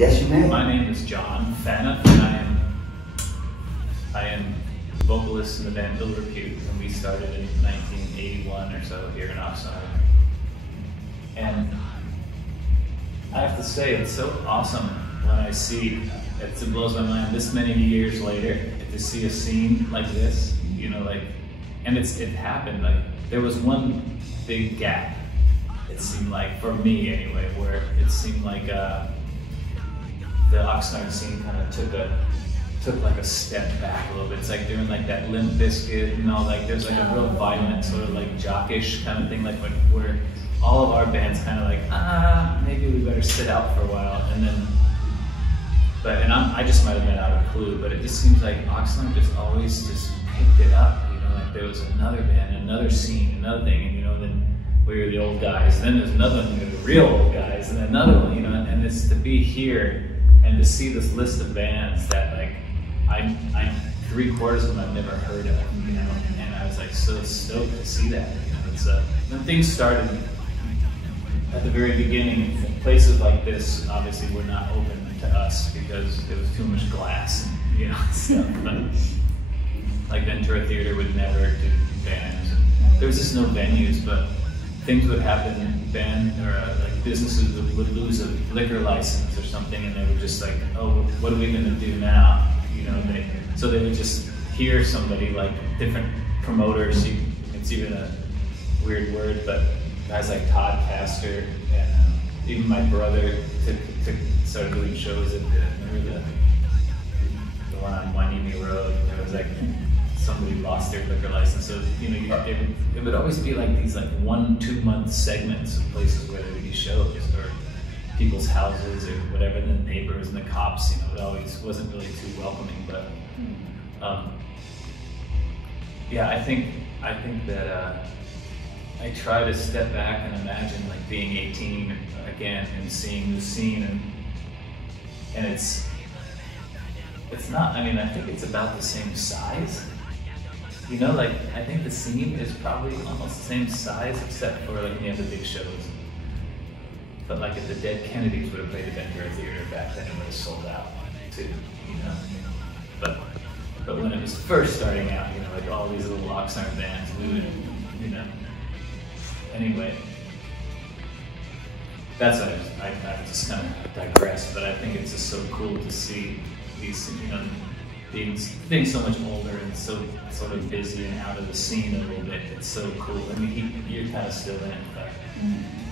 Yes, you may. My name is John Phaneuf, and I am vocalist in the band Repute, and we started in 1981 or so here in Oxnard. And I have to say, it's so awesome when I see, it blows my mind this many years later, to see a scene like this, you know, like, and it happened, like, there was one big gap, it seemed like, for me anyway, where it seemed like the Oxnard scene kind of took like a step back a little bit. It's like doing like that Limp Bizkit, you know, like there's like a real violent sort of like jockish kind of thing, like where all of our bands kind of like, maybe we better sit out for a while, and then, I just might have been out of clue, but it just seems like Oxnard just always just picked it up, you know, like there was another band, another scene, another thing, and you know, then we were the old guys, and then there's another one, the real old guys, and then another one, you know, and it's to be here and to see this list of bands that like, I'm 3/4 of them I've never heard of, you know, and I was like so stoked to see that, you know. It's when things started at the very beginning, places like this obviously were not open to us because there was too much glass and, you know, stuff. But like Ventura Theater would never do bands. There was just no venues, but things would happen. Like businesses would lose a liquor license or something, and they were just like, "Oh, what are we going to do now?" You know, so they would just hear somebody like different promoters. It's even a weird word, but guys like Todd Castor and even my brother started doing shows at remember the one on Wainimi Road. There was like somebody lost their liquor license, so you know it would always be like these like 1-2 month segments of places where there would be shows or people's houses or whatever, and the neighbors and the cops, you know, it always wasn't really too welcoming. But yeah, I think that I try to step back and imagine like being 18 again and seeing the scene, and it's not, I mean, I think it's about the same size. You know, like, I think the scene is probably almost the same size except for like when you have the big shows. But like if the Dead Kennedys would have played at Ventura Theater back then, it would have sold out too, you know. But when it was first starting out, you know, like all these little Oxnard bands, we would, you know. Anyway, that's what I just kind of digressed, but I think it's just so cool to see these, you know, being so much older and so sort of busy and out of the scene a little bit. It's so cool. I mean, you're kind of still in it, but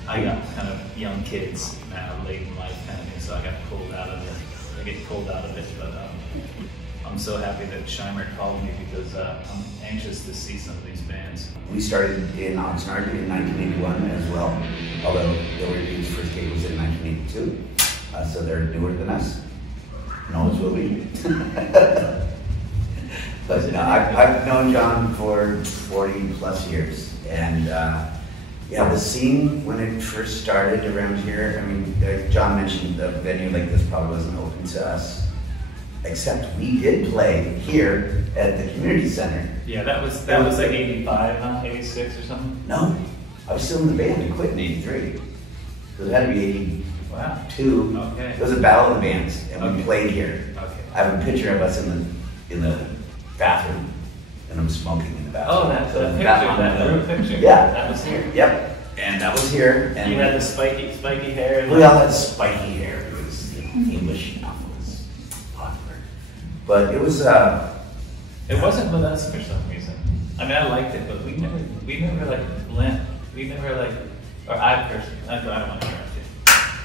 I got kind of young kids now, late in life kind of thing, so I got pulled out of it. I get pulled out of it, but I'm so happy that Scheimer called me because I'm anxious to see some of these bands. We started in Oxnard in 1981 as well, although the Repute's first gig was in 1982, so they're newer than us. And always will be. But I've known John for 40 plus years, and yeah, the scene when it first started around here, I mean, John mentioned the venue like this probably wasn't open to us, except we did play here at the community center. Yeah, that was like 85, huh? 86 or something? No, I was still in the band. I quit in 83. So it had to be 82. Wow. Okay. It was a battle of bands, and we played here. Okay. I have a picture of us in the bathroom, and I'm smoking in the bathroom. Oh, that's a picture. That group picture. Yeah. That was here. Yep. And that was here. And you had the spiky hair. We all had spiky hair. It was English enough. It was popular, but it was. It wasn't with us for some reason. I mean, I liked it, but we never like blend. We never like, or I personally, I don't want to interrupt you.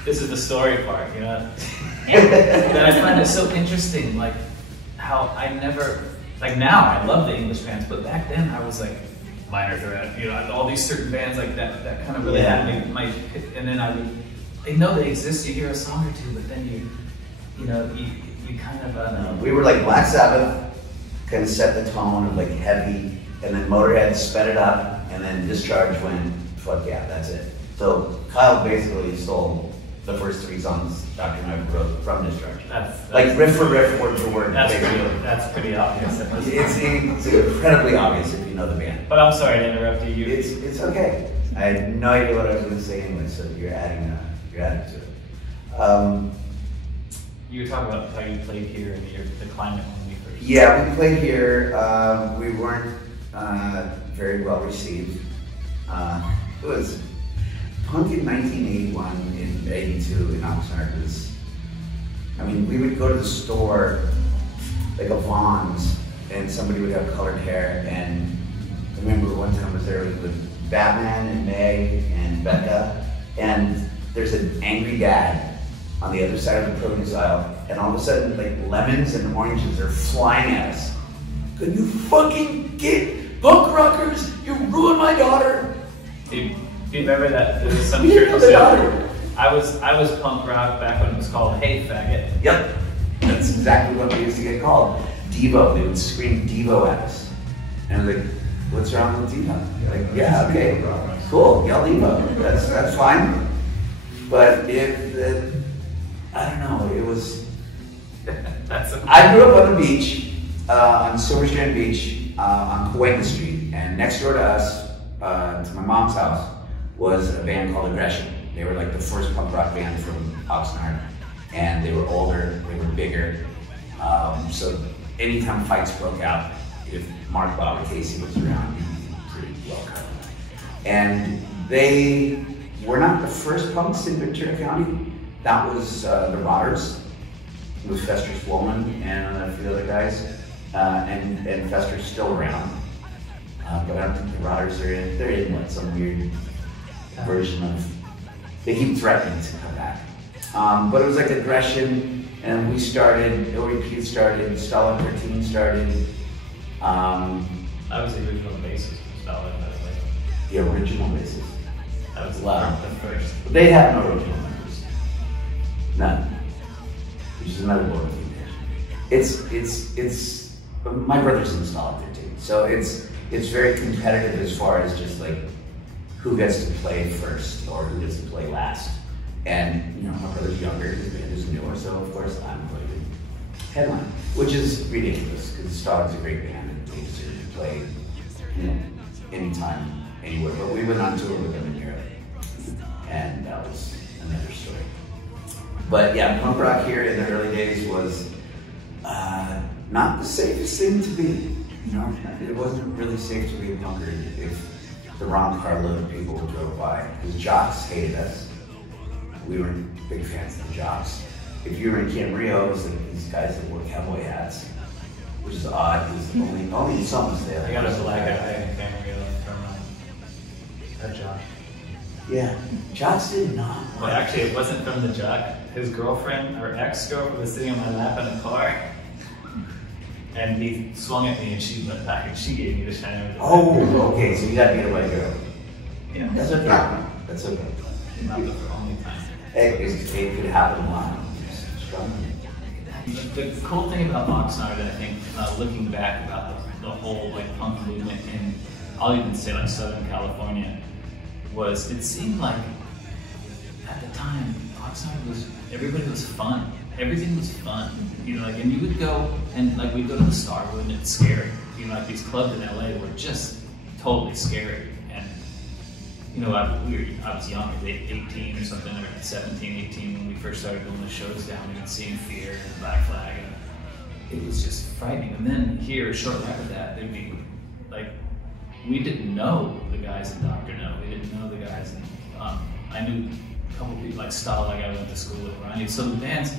This is the story part, you know. And I find it so interesting, like how I never, like now I love the English bands, but back then I was like Minor Threat, you know, all these certain bands like that kind of really had me. And then they know they exist. You hear a song or two, but then you kind of. We were like Black Sabbath, kind of set the tone of like heavy, and then Motorhead sped it up, and then Discharge went, fuck yeah, that's it. So Kyle basically stole the first 3 songs Dr. and I wrote from Discharge. That's like riff for riff, word for word. That's pretty obvious. It's incredibly obvious if you know the band. But I'm sorry to interrupt you. It's okay. I had no idea what I was going to say anyway, so you're adding to it. You were talking about how you played here and the climate when we first. Yeah, we played here. We weren't very well received. It was punk in 1981 and 82 in Oxnard was. I mean, we would go to the store, like a Vaughn's, and somebody would have colored hair. And I remember one time I was there with Batman and Meg and Becca, and there's an angry dad on the other side of the produce aisle, and all of a sudden, like lemons and oranges are flying at us. Could you fucking get punk rockers? You ruined my daughter. Do you remember that? There was some church that I was punk rock back when it was called Hey Faggot. Yep, that's exactly what we used to get called. Devo, they would scream Devo at us. And I was like, what's wrong with Devo? Like, yeah, okay, cool, yell Devo, that's fine. But I don't know, it was, I grew up on the beach, on Silver Strand Beach, on Cahuenga Street, and next door to us, to my mom's house, was a band called Aggression. They were like the first punk rock band from Oxnard, and they were older, they were bigger, so anytime fights broke out, if Mark Bob or Casey was around, he'd be pretty well covered. And they were not the first punks in Ventura County. That was the Rotters. It was Fester Swollen and a few other guys, and Fester's still around. But I don't think the Rotters are in. They're in like some weird version of. They keep threatening to come back. But it was like Aggression, and we started. Repute started. Stalin 13 started. I was the original bassist for Stalin, by the way. The original bassist. That was the first. They have no original members. None. Which is another board It's my brother's in Stalin 13, so it's very competitive as far as just like who gets to play first or who gets to play last. And you know, my brother's younger, his band is newer, so of course I'm going to headline, which is ridiculous because Stalin's a great band and they deserve to play, you know, anytime, anywhere. But we went on tour with them in Europe, and that was another story. But yeah, punk rock here in the early days was not the safest thing to be. You know, it wasn't really safe to be a punker if the wrong carload of people drove by. Because jocks hated us. We weren't big fans of the jocks. If you were in Camarillo, it was like these guys that wore cowboy hats, which is odd because only in some was there. I got a black guy in Camarillo from a jock. Yeah, jocks did not. Well, actually, it wasn't from the jock. His girlfriend, her ex-girlfriend, was sitting on my lap in a car. And he swung at me and she went back and she gave me the shiner. Oh, okay, so you got to get a white girl. Yeah. That's okay. That's okay. Not the only time. It could happen a lot. The cool thing about Oxnard, I think, looking back about the whole like punk movement in, I'll even say like Southern California, was it seemed like at the time Oxnard was, everybody was fun. Everything was fun, you know, like, and you would go, and like we'd go to the Starwood and it's scary. You know, like these clubs in LA were just totally scary. And, you know, I was young, I was 18 or something, or 17, 18 when we first started going to shows down there and seeing Fear and Black Flag, and it was just frightening. And then here, shortly after that, there'd be, like, we didn't know the guys in Dr. No, we didn't know the guys in, I knew a couple people like Stalag, I went to school with Ronnie, so the bands,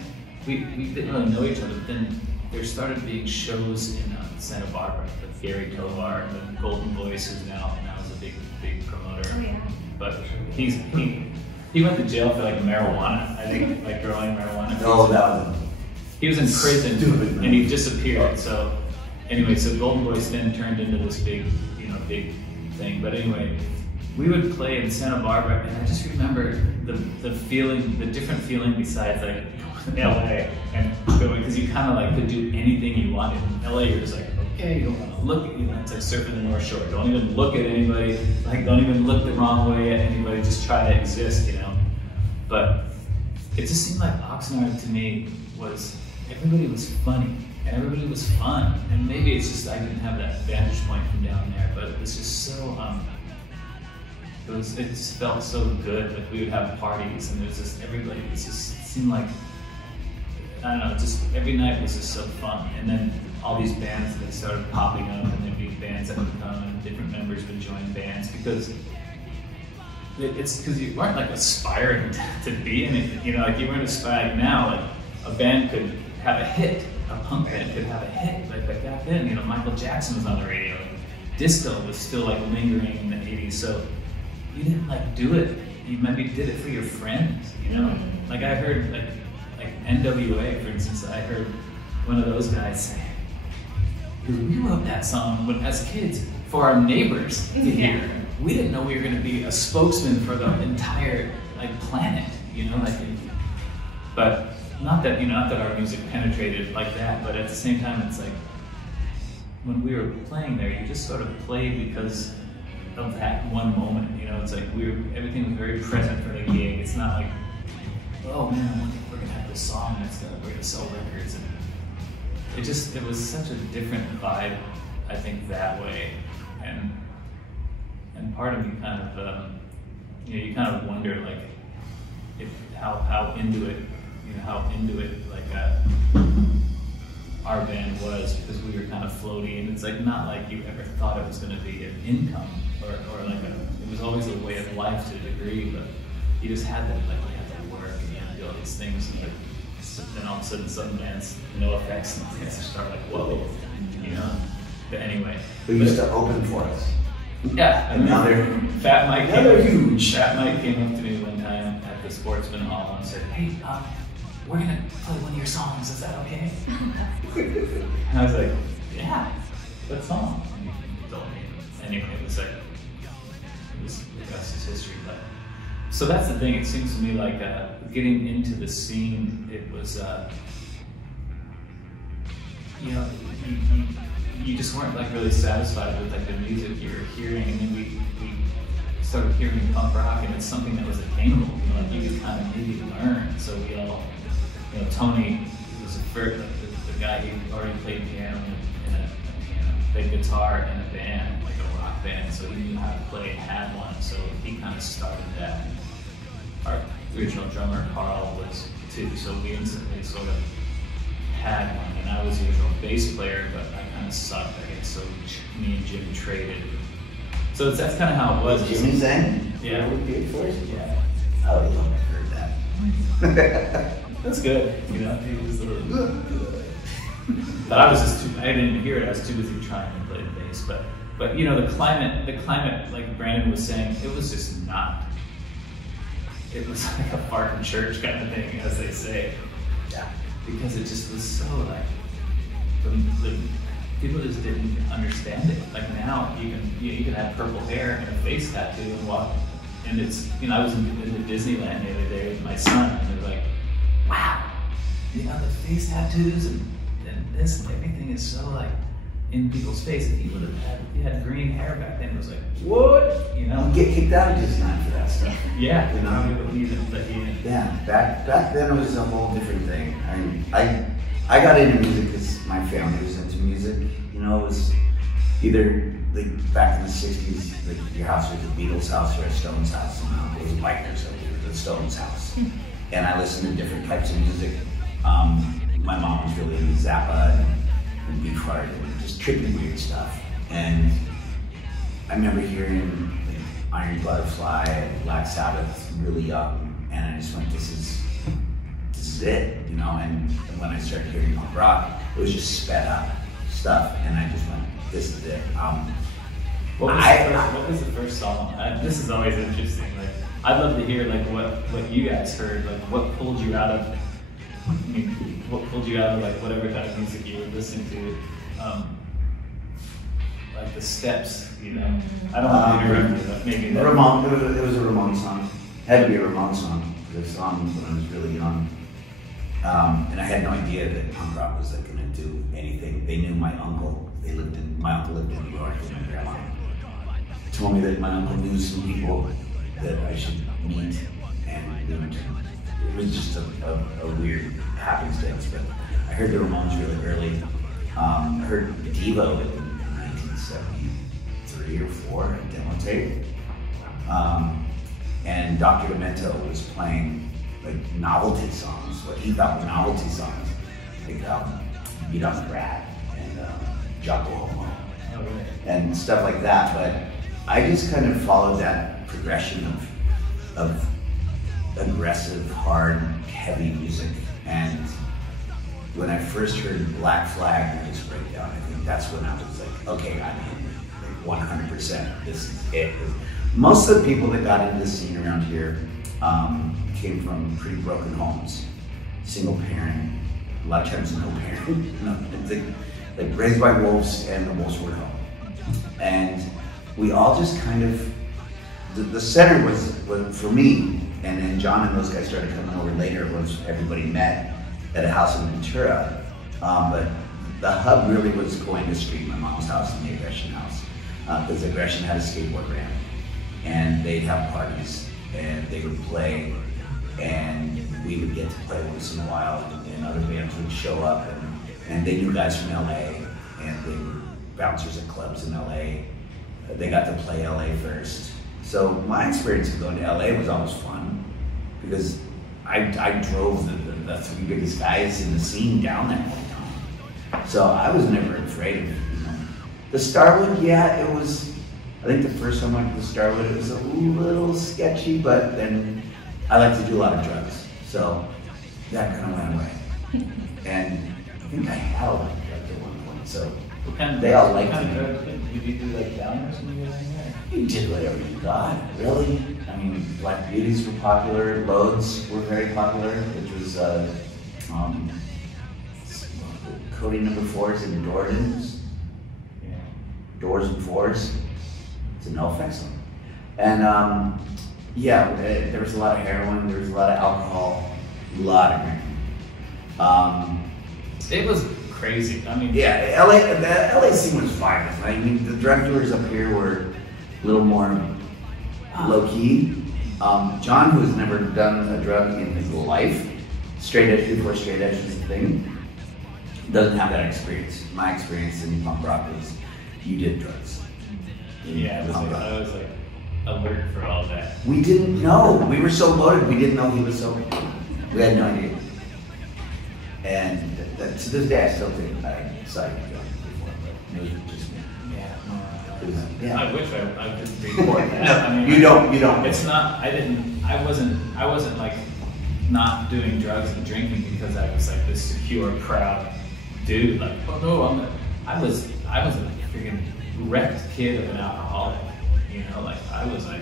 we didn't really know each other, but then there started being shows in Santa Barbara with Gary Tovar, the Golden Voice, who's now is a big promoter. Oh, yeah. But he went to jail for like marijuana, I think, like growing marijuana. Oh, that was. He was in prison Stupid, and he disappeared. So anyway, so Golden Voice then turned into this big thing. But anyway, we would play in Santa Barbara, and I just remember the feeling, the different feeling besides like LA and going, because you kind of like could do anything you wanted. In LA, you're just like, okay, you don't want to look at, you know, it's like surfing the North Shore. Don't even look at anybody, like don't even look the wrong way at anybody, just try to exist, you know. But it just seemed like Oxnard to me was, everybody was funny and everybody was fun. And maybe it's just I didn't have that vantage point from down there, but it was just so, it just felt so good. Like we would have parties and it was just, everybody, it just seemed like, I don't know, just every night was just so fun. And then all these bands that started popping up, and there'd be bands that would come, and different members would join bands, because it's because you weren't like aspiring to be in it, you know, like you weren't aspiring. Now, like a band could have a hit, a punk band could have a hit, like back then, you know, Michael Jackson was on the radio, disco was still like lingering in the 80s, so you didn't like do it, you maybe did it for your friends, you know? Like I heard, like NWA, for instance, I heard one of those guys say, we wrote that song as kids for our neighbors to hear. We didn't know we were going to be a spokesman for the entire like planet, you know, like. But not that, you know, not that our music penetrated like that, but at the same time, it's like when we were playing there, you just sort of played because of that one moment, you know. It's like everything was very present for the gig. It's not like, oh man, we're gonna have this song that's we're gonna sell records, and it was such a different vibe, I think, that way. And part of me kind of, you know, you kind of wonder like how into it, you know, how into it like our band was, because we were kind of floaty, and it's like not like you ever thought it was going to be an income or like it was always a way of life to a degree, but you just had that, like you had to work and you had to do all these things, and then all of a sudden some bands, no effects, and bands start like, whoa, you know. But anyway, they used to open for us. Yeah, and now they're Fat Mike. They're huge. Fat Mike came up to me one time at the Sportsman Hall and said, "Hey, we're gonna play one of your songs. Is that okay?" And I was like, "Yeah, what song?" And he told me. Anyway, it was like, the rest is history. But so that's the thing. It seems to me like getting into the scene, it was, you know, you just weren't like really satisfied with like the music you were hearing, and then we started hearing punk rock, and it's something that was attainable, you know, like you could kind of maybe learn. So we all, you know, Tony was the first, like the guy who already played piano and played guitar in a band, like a rock band, so he knew how to play, had one, so he kind of started that. Our original drummer Carl was too, so we instantly sort of had one, and I was the original bass player, but I kind of sucked, I guess, so me and Jim traded. So that's kind of how it was. Jimmy's in? Yeah. We paid for it? Yeah. Oh, you haven't heard that. That's good, you know, he was a little but I was just too, I didn't even hear it, I was too busy trying to play the bass, but you know, the climate, like Brandon was saying, it was just not, it was like a Barton church kind of thing, as they say. Yeah. Because it just was so like, the people just didn't understand it. Like now, you can have purple hair and a face tattoo and walk, and it's, you know, I was in Disneyland the other day with my son, and they're like, wow, you know, the face tattoos and this and everything is so like in people's face. If he had green hair back then, it was like, what? You know? You get kicked out of Disneyland for that stuff. Yeah, you know? They wouldn't even let you in. Yeah, back then it was a whole different thing. I got into music because my family was into music. You know, it was either like back in the 60s, like your house was a Beatles house or a Stones house, and my uncle was a biker, so it was a Stones house. And I listened to different types of music. My mom was really into Zappa and Beefheart and just trippy weird stuff. And I remember hearing like Iron Butterfly and Black Sabbath really young, and I just went, this is it, you know. And when I started hearing punk rock, it was just sped up stuff, and I just went, this is it. What was the first song? This is always interesting. Like, I'd love to hear like what you guys heard, like what pulled you out of. I mean, what pulled you out of like whatever kind of music you were listening to, like the Steps, you know? I don't want to interrupt you, but maybe that. It was a Ramon song. It had to be a Ramon song. The song when I was really young, and I had no idea that punk rock was like going to do anything. They knew my uncle. My uncle lived in New York, and my grandma told me that my uncle knew some people that I should meet, and it was just a weird happenstance, but I heard the Ramones really early. I heard Devo in 1973 or 4 demo tape. And Dr. Demento was playing like novelty songs, what he thought were novelty songs. like Beat on the Rat and Jocko Homo Oh, really? and stuff like that. But I just kind of followed that progression of aggressive, hard, heavy music. And when I first heard Black Flag and Just Breakdown, I think that's when I was like, okay, I'm in, like 100%. This is it. Most of the people that got into the scene around here came from pretty broken homes, single parent, a lot of times no parent. Like raised by wolves and the wolves were home. And we all just kind of, the center was for me, and then John and those guys started coming over later once everybody met at a house in Ventura. But the hub really was going to street, my mom's house and the Aggression house. Because Aggression had a skateboard ramp, and they'd have parties, and they would play, and we would get to play once in a while, and other bands would show up, and they knew guys from LA, and they were bouncers at clubs in LA. They got to play LA first. So my experience of going to LA was always fun, because I drove the three biggest guys in the scene down there all the time. So I was never afraid of, the Starwood, yeah, it was, I think the first time I went to the Starwood, it was a little sketchy, but then I like to do a lot of drugs. So that kind of went away. And I think I had a lot of drugs at one point, so they all liked me. Did you do like downers when you were in there? You did whatever you got, really. I mean, Black Beauties were popular, Loads were very popular, which was Cody No. 4s and Jordans. Yeah. Doors and Fours. It's a NoFX song. And yeah, there was a lot of heroin, there was a lot of alcohol, a lot of drinking. It was crazy. I mean, yeah, the LA scene was violent. I mean, the drug dealers up here were a little more low key. John, who has never done a drug in his life, straight edge before straight edge is the thing, doesn't have that experience. My experience in punk rock was you did drugs. Yeah, I was like alert for all that. We didn't know. We were so loaded, we didn't know he was sober. We had no idea. And to this day, I still think I saw you drunk before, but it was just, yeah. I wish I could report that. No, I mean, you don't. It's not, I wasn't like not doing drugs and drinking because I was like this secure, proud dude. Like, oh no, I was a freaking wrecked kid of an alcoholic. Like I was like,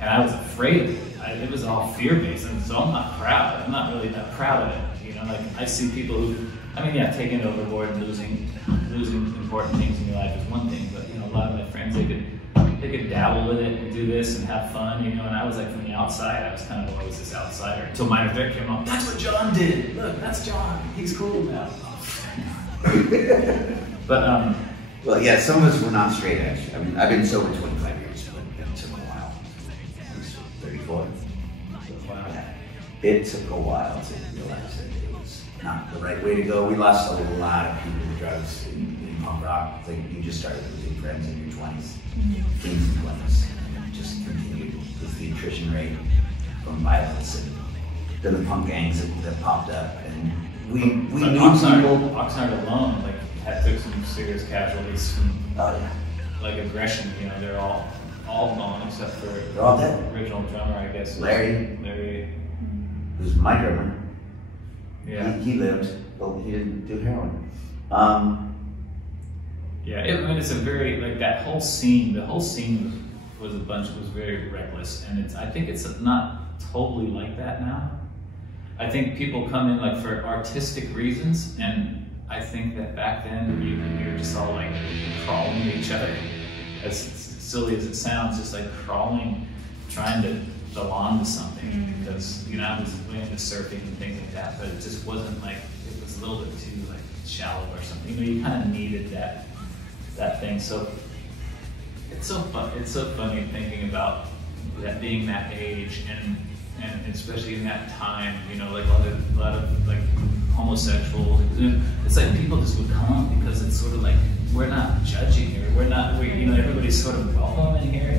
and I was afraid of it. It was all fear-based, and so I'm not proud. I'm not really that proud of it. Like I see people who, taking it overboard and losing important things in your life is one thing, but a lot of my friends, they could dabble with it and do this and have fun, and I was like from the outside, I was kind of always this outsider. Until Minor Vic came up, that's what John did. Look, that's John. He's cool now. But well, yeah, some of us were not straight edge. I mean, I've been sober 25 years, but it took a while. I was 34. wow. It took a while to realize that it was not the right way to go. We lost a lot of people to drugs in punk rock. Like you just started losing friends in your 20s, teens and 20s, and it just continued with the attrition rate from violence and then the punk gangs that popped up. And we knew people. Oxnard alone, took some serious casualties from like aggression. They're all gone except for they're all dead. The original drummer, I guess. Larry. Who's my drummer. Yeah. He lived, but he didn't do heroin. Yeah, it's a very, the whole scene was very reckless, and I think it's not totally like that now. I think people come in for artistic reasons, and I think that back then you're just all crawling to each other. As silly as it sounds, just crawling, trying to belong to something. Because I was way into surfing and things like that, but it just wasn't it was a little bit too shallow or something. You kind of needed that thing. So it's so fun. It's so funny thinking about that being that age and especially in that time. A lot of homosexual. It's people just would come because it's sort of we're not judging here. Everybody's sort of welcome in here,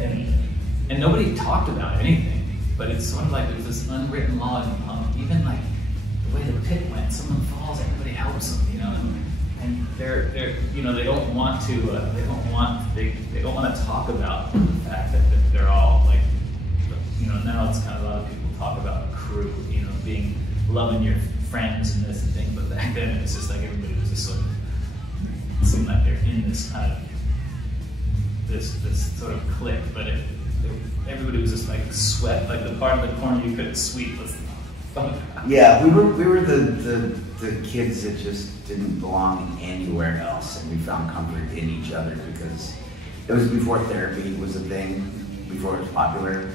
and nobody talked about anything. But it's sort of there's this unwritten law in punk. Even the the way the pit went, someone falls, everybody helps them, you know, and they're you know, they don't want to talk about the fact that they're all like, you know, now it's kind of a lot of people talk about a crew, you know, being loving your friends and this and thing, but back then it was just like everybody was just sort of, it seemed like they're in this kind of this sort of clique, but everybody was just like swept, like the part of the corner you couldn't sweep was fun. Yeah, we were the kids that just didn't belong anywhere else, and we found comfort in each other because it was before therapy was a thing, before it was popular,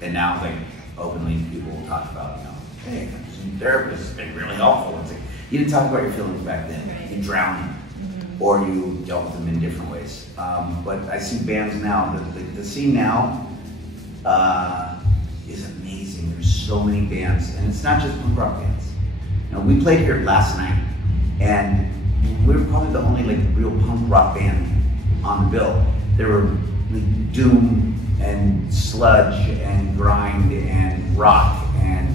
and now like openly people will talk about, you know, hey, some therapists has been really helpful. It's like, you didn't talk about your feelings back then. You drowned them, or you dealt with them in different ways. But I see bands now, the scene now is amazing. There's so many bands, and it's not just punk rock bands. You know, we played here last night, and we were probably the only like real punk rock band on the bill. There were like, doom and sludge and grind and rock and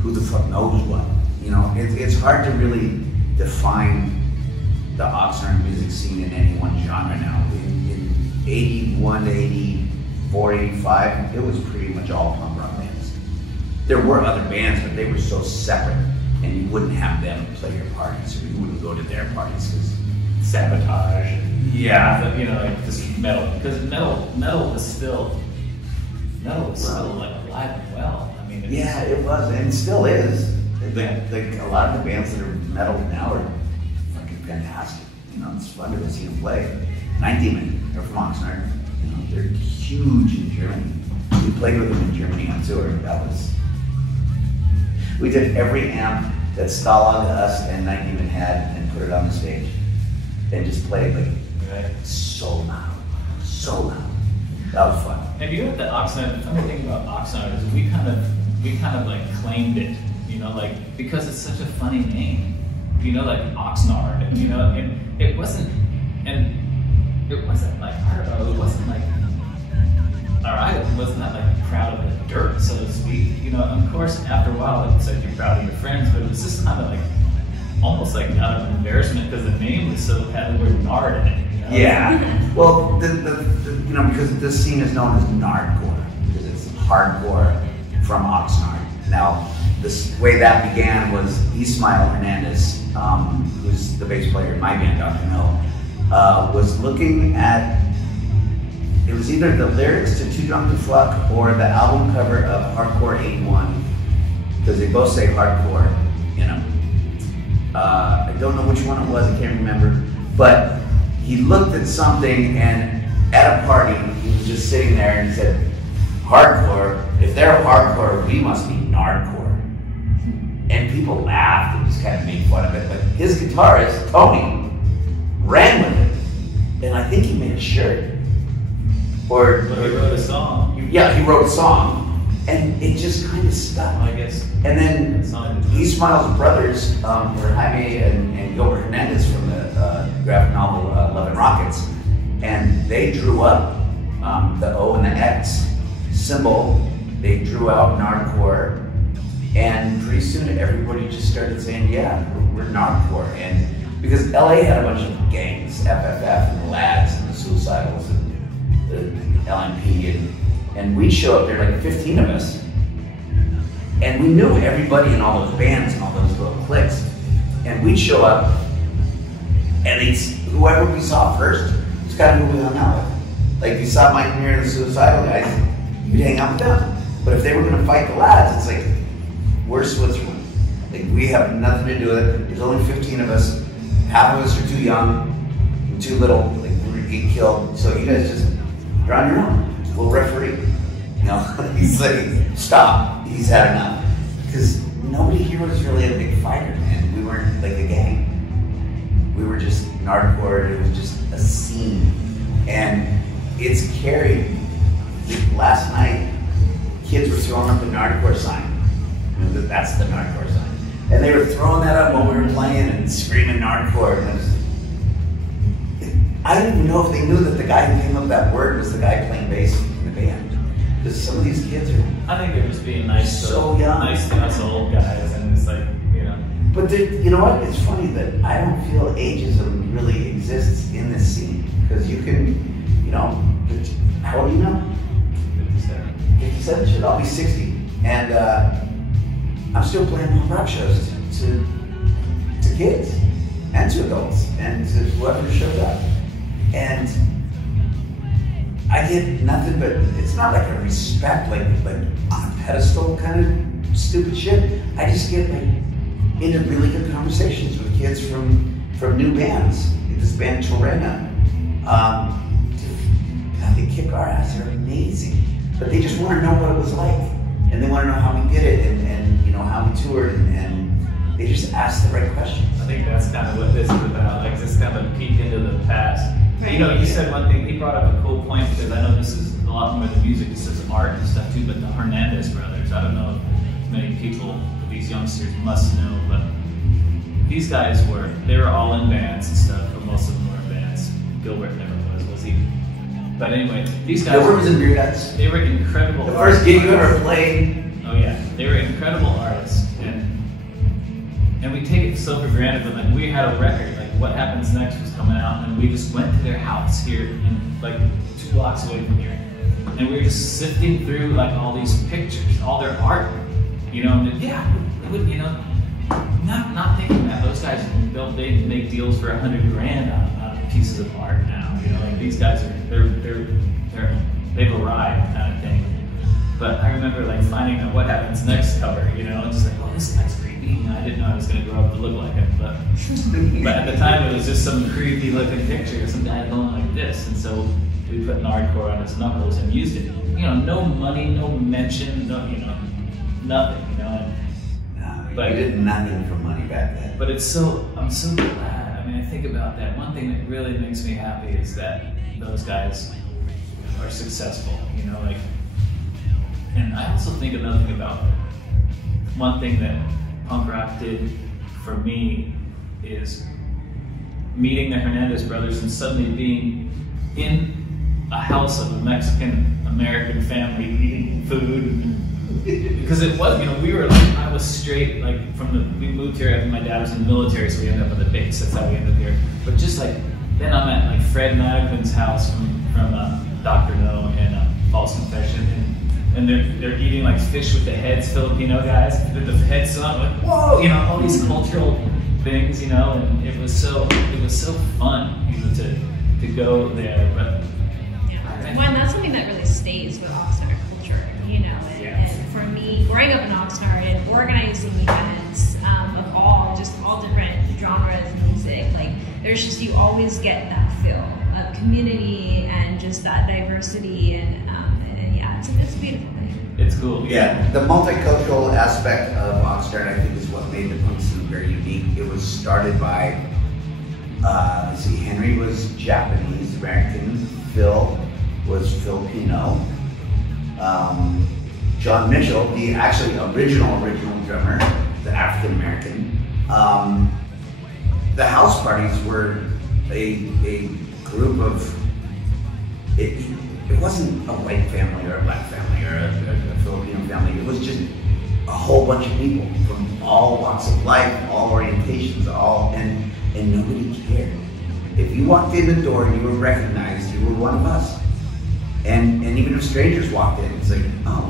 who the fuck knows what. You know, it's hard to really define the Oxnard music scene in any one genre now. In 81, 84, 85, it was pretty much all punk rock bands. There were other bands, but they were so separate, and you wouldn't have them play your parties, or you wouldn't go to their parties because Sabotage. yeah, You know, like just metal, because metal was still like alive and well. I mean, yeah, it was, and still is. Like a lot of the bands that are metal now are fucking fantastic. You know, it's fun to see them play. Night Demon, they're from Oxnard. You know, they're huge in Germany. We played with them in Germany on tour. We did every amp that Stalag, us, and Night Demon had and put it on the stage. And just played like so loud. That was fun. And you know what the Oxnard, the funny thing about Oxnard is we kind of like claimed it, you know, like, because it's such a funny name, you know, like Oxnard, you know, and it wasn't like, I don't know, it wasn't like, our idol wasn't that like proud of the dirt, so to speak, you know. Of course, after a while, like, it's like you're proud of your friends, but it was just kind of like, almost like out of embarrassment because the name was so, had the word Nard in it, you know? Yeah, well, you know, because this scene is known as Nardcore, because it's hardcore from Oxnard. Now, the way that began was Ismael Hernandez, who's the bass player in my band, Dr. No, was looking at, it was either the lyrics to Too Drunk to Fuck or the album cover of Hardcore 81, because they both say hardcore, you know. I don't know which one it was, I can't remember, but he looked at something, and at a party, he was just sitting there and he said, hardcore, if they're hardcore, we must be Nardcore. And people laughed and just kind of made fun of it, but his guitarist, Tony, ran with it. And I think he made a shirt. Or he wrote a song. Yeah, he wrote a song. And it just kind of stuck. I guess. And then Ismael's brothers were Jaime and Gilbert Hernandez from the graphic novel Love and Rockets. And they drew up the O and the X symbol. They drew out Nardcore. And pretty soon everybody just started saying, yeah, we're Nardcore. And because LA had a bunch of gangs, FFF and the Lads and the Suicidals and the LMP, and we'd show up there, like 15 of us. And we knew everybody in all those bands and all those little cliques. And we'd show up, and whoever we saw first was kind of who we hung out with. Like, if you saw Mike Muir and the Suicidal guys, you'd hang out with them. But if they were gonna fight the Lads, it's like, we're Switzerland. Like, we have nothing to do with it. There's only 15 of us. Half of us are too young and too little. Like, we're gonna get killed. So you guys just, you're on your own. We'll referee. You know, he's like, stop. He's had enough. Because nobody here was really a big fighter, man. We weren't like a gang. We were just Nardcore. It was just a scene. And it's carried. Last night, kids were throwing up the Nardcore sign. You know, that's the Nardcore sign. And they were throwing that up while we were playing and screaming Nardcore. And I don't even know if they knew that the guy who came up with that word was the guy playing bass in the band. Because some of these kids are, I think they're just being nice, so young. Nice to us old guys, and it's like, you know, you know what? It's funny that I don't feel ageism really exists in this scene. Because you can, you know, how old are you now? 57. 57? Shit, I'll be 60. And I'm still playing punk rock shows to kids and to adults and to whoever shows up. And I get nothing but, it's not like a respect, like on a pedestal kind of stupid shit. I just get like into really good conversations with kids from new bands. This band Torena, they kick our ass, they're amazing. But they just want to know what it was like. And they want to know how we did it and you know, how we toured and they just ask the right questions. I think that's kind of what this is about, like this kind of peek into the past. Right. You know, you said one thing, he brought up a cool point because I know this is a lot more than music, this is art and stuff too, but the Hernandez brothers, I don't know if many people, these youngsters must know, but these guys they were all in bands and stuff, but most of them were in bands. Gilbert never was he? But anyway, these guys Gilbert was in Beer Guts. They were incredible the artists. First gig you ever played. Oh yeah, they were incredible artists. And we take it so for granted, but like we had a record, like What Happens Next was coming out, and we just went to their house here, in, like 2 blocks away from here, and we were just sifting through like all these pictures, all their art, you know. And yeah, it would, you know, not thinking that those guys they make deals for $100,000 on pieces of art now, you know. Like these guys they've arrived kind of thing. But I remember like finding a What Happens Next cover, you know, just like, oh, this guy's creepy. And I didn't know I was going to grow up to look like him, but at the time it was just some creepy looking picture of some guy going like this. And so we put Nardcore on his knuckles and used it. You know, no money, no mention, no, you know, nothing, you know. But we did nothing for money back then. But I'm so glad. I mean, I think about that. One thing that really makes me happy is that those guys are successful, you know, like. And I also think another thing about one thing that punk rock did for me is meeting the Hernandez brothers and suddenly being in a house of a Mexican-American family eating food. Because it was, you know, we were like, I was straight, like we moved here after my dad was in the military, so we ended up on the base, that's how we ended up here. But just like, then I'm at like Fred Madigan's house from Dr. No and False Confession, and they're eating like fish with the heads, Filipino guys, with the heads on, like, whoa, you know, all these cultural things, you know, and it was so fun, you know, to go there. But yeah. Well, and that's something that really stays with Oxnard culture, you know. And for me, growing up in Oxnard and organizing events of all different genres of music, like there's just, you always get that feel of community and just that diversity and yeah, it's a beautiful thing. It's cool. Yeah, the multicultural aspect of Oxnard, I think, is what made the punk scene very unique. It was started by, let's see, Henry was Japanese American, Phil was Filipino, John Mitchell, the actually original drummer, the African American. The house parties were a group of. It wasn't a white family or a black family or a Filipino family. It was just a whole bunch of people from all walks of life, all orientations, and nobody cared. If you walked in the door and you were recognized, you were one of us. And even if strangers walked in, it's like, oh,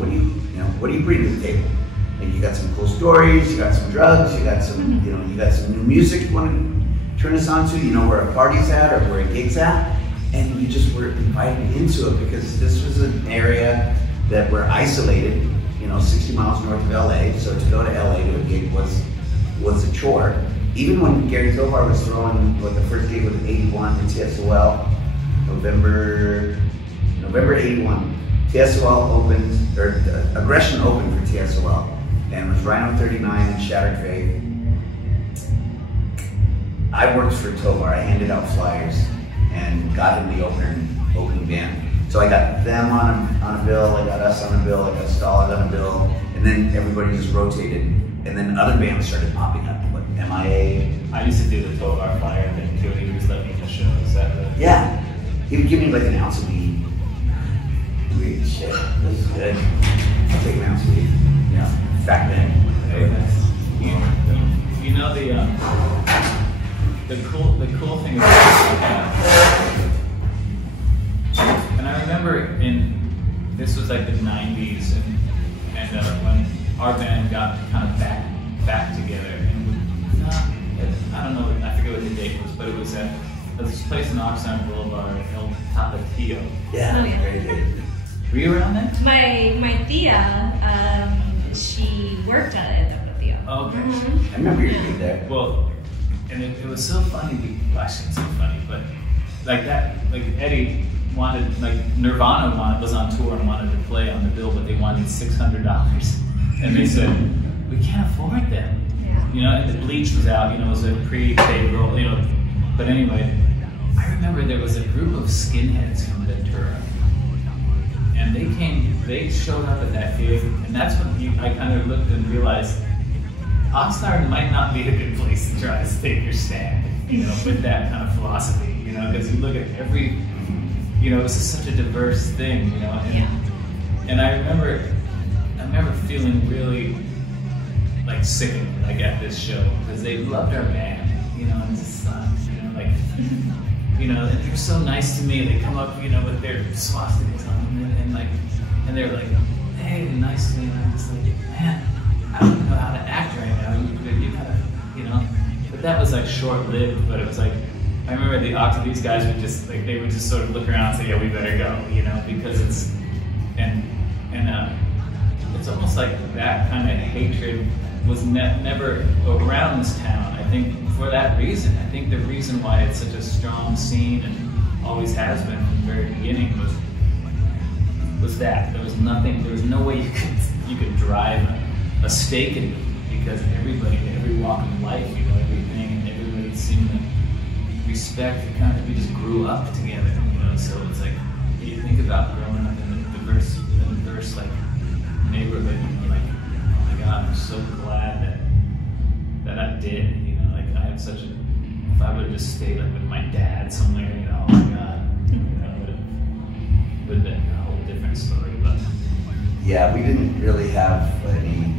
what do you bring to the table? Like, you got some cool stories, you got some drugs, you got some new music you want to turn us on to. You know where a party's at or where a gig's at. And you just were invited into it because this was an area that we're isolated, you know, 60 miles north of LA. So to go to LA to a gig was a chore. Even when Gary Tovar was throwing the first gig was 81 in TSOL, November 81. TSOL opened, or Aggression opened for TSOL, and it was Rhino 39 and Shattered Faith. I worked for Tovar. I handed out flyers and got him the opening band. So I got them on a bill, I got us on a bill, I got Stallard on a bill, and then everybody just rotated, and then other bands started popping up, like MIA. I used to do the 12-hour flyer thing too, he was letting me just show us that. Yeah, he would give me like an ounce of weed. Weed, shit, this is good. I'll take an ounce of weed. Yeah, back then. Hey, you know the the cool thing about and I remember this was like the 90s, and when our band got kind of back together, and I don't know, I forget what the date was, but it was at this place in Oxnard Boulevard, El Tapatio. Yeah, oh, yeah. Very good. Were you around then? My tia, she worked at it at Tapatio. Oh, okay. I remember you being there. Well, and it was so funny, well, actually it's so funny, but like Eddie wanted, like Nirvana was on tour and wanted to play on the bill, but they wanted $600. And they said, we can't afford them. Yeah. You know, and the Bleach was out, you know, it was a pre-tape roll, you know. But anyway, I remember there was a group of skinheads from Ventura. And they showed up at that gig, and that's when I kind of looked and realized Oxnard might not be a good place to try to stake your stand, you know, with that kind of philosophy, you know, because you look at every, you know, this is such a diverse thing, you know, and I remember feeling really like sickened, like at this show, because they loved our band, you know, and just you know, like, you know, and they're so nice to me. They come up, you know, with their swastikas on them, and they're like, hey, nice to me. And I'm just like, man, I don't know how to act right now. You gotta, you know. But that was like short-lived. But it was like, I remember these guys would just like, they would just sort of look around and say, yeah, we better go, you know, because it's it's almost like that kind of hatred was never around this town. I think for that reason. I think the reason why it's such a strong scene and always has been from the very beginning was that there was no way you could drive a stake in me, because everybody, every walk of life, you know, everything, and everybody seemed to respect. We just grew up together, you know. So it's like you think about growing up in a diverse like neighborhood, you know, like, oh my God, I'm so glad that I did, you know, like I have such a, if I would have just stayed like with my dad somewhere, you know, oh my God, you know, it would have been a whole different story. But yeah, we didn't really have any